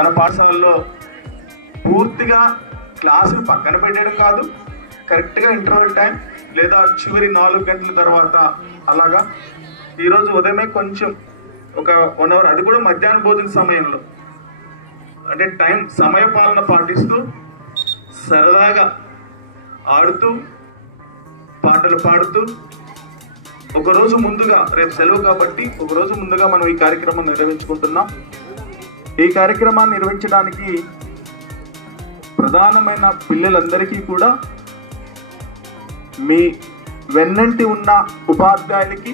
మన పాఠశాలలో పూర్తిగా క్లాసులు పక్కన పెట్టడం కాదు, కరెక్ట్గా ఇంటర్వెల్ టైం లేదా చివరి 4 గంటల తర్వాత అలాగా ఈరోజు ఉదయమే కొంచెం ఒక 1 అవర్, అది కూడా మధ్యాహ్న భోజన సమయంలో, అంటే సమయ పాలన పాటిస్తూ సరదాగా ఆడుతూ పాటలు పాడుతూ ఒకరోజు ముందుగా, రేపు సెలవు కాబట్టి ఒకరోజు ముందుగా మనం ఈ కార్యక్రమాన్ని నిర్వహించుకుంటున్నాం. ఈ కార్యక్రమాన్ని నిర్వహించడానికి ప్రధానమైన పిల్లలందరికీ కూడా మీ వెన్నంటి ఉన్న ఉపాధ్యాయులకి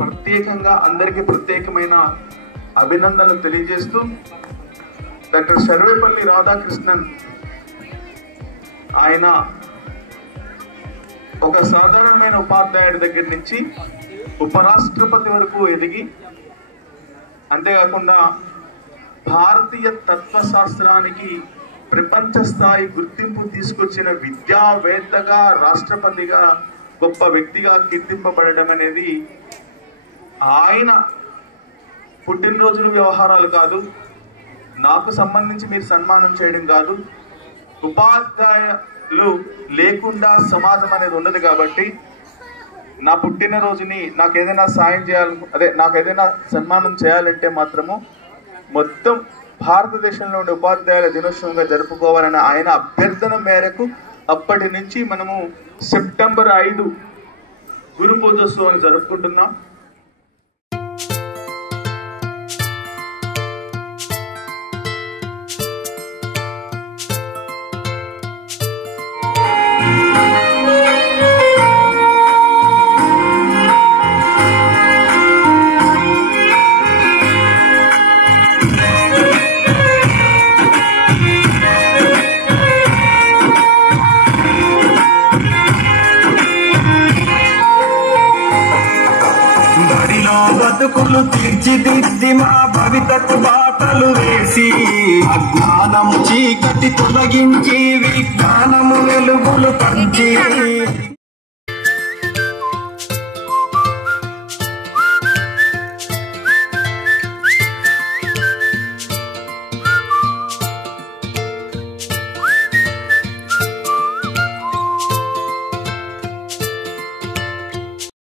ప్రత్యేకంగా అందరికీ ప్రత్యేకమైన అభినందనలు తెలియజేస్తూ, డాక్టర్ సర్వేపల్లి రాధాకృష్ణన్ ఆయన ఒక సాధారణమైన ఉపాధ్యాయుడి దగ్గర నుంచి ఉపరాష్ట్రపతి వరకు ఎదిగి, అంతేకాకుండా భారతీయ తత్వశాస్త్రానికి ప్రపంచ స్థాయి గుర్తింపు తీసుకొచ్చిన విద్యావేత్తగా, రాష్ట్రపతిగా, గొప్ప వ్యక్తిగా కీర్తింపబడడం అనేది ఆయన పుట్టినరోజుల వ్యవహారాలు కాదు, నాకు సంబంధించి మీరు సన్మానం చేయడం కాదు. ఉపాధ్యాయులు లేకుండా సమాజం అనేది ఉండదు కాబట్టి నా పుట్టినరోజుని నాకు ఏదైనా సాయం చేయాలి, నాకు ఏదైనా సన్మానం చేయాలంటే మాత్రము మొత్తం భారతదేశంలో ఉండే ఉపాధ్యాయుల దినోత్సవంగా జరుపుకోవాలన్న ఆయన అభ్యర్థన మేరకు అప్పటి నుంచి మనము సెప్టెంబర్ 5 గురు పూజోత్సవాన్ని జరుపుకుంటున్నాం. బతుకులు తీర్చిదిద్ది మా భవితకు బాటలు వేసి, అజ్ఞానము చీకటి తొలగించి విజ్ఞానము వెలుగులు పంచి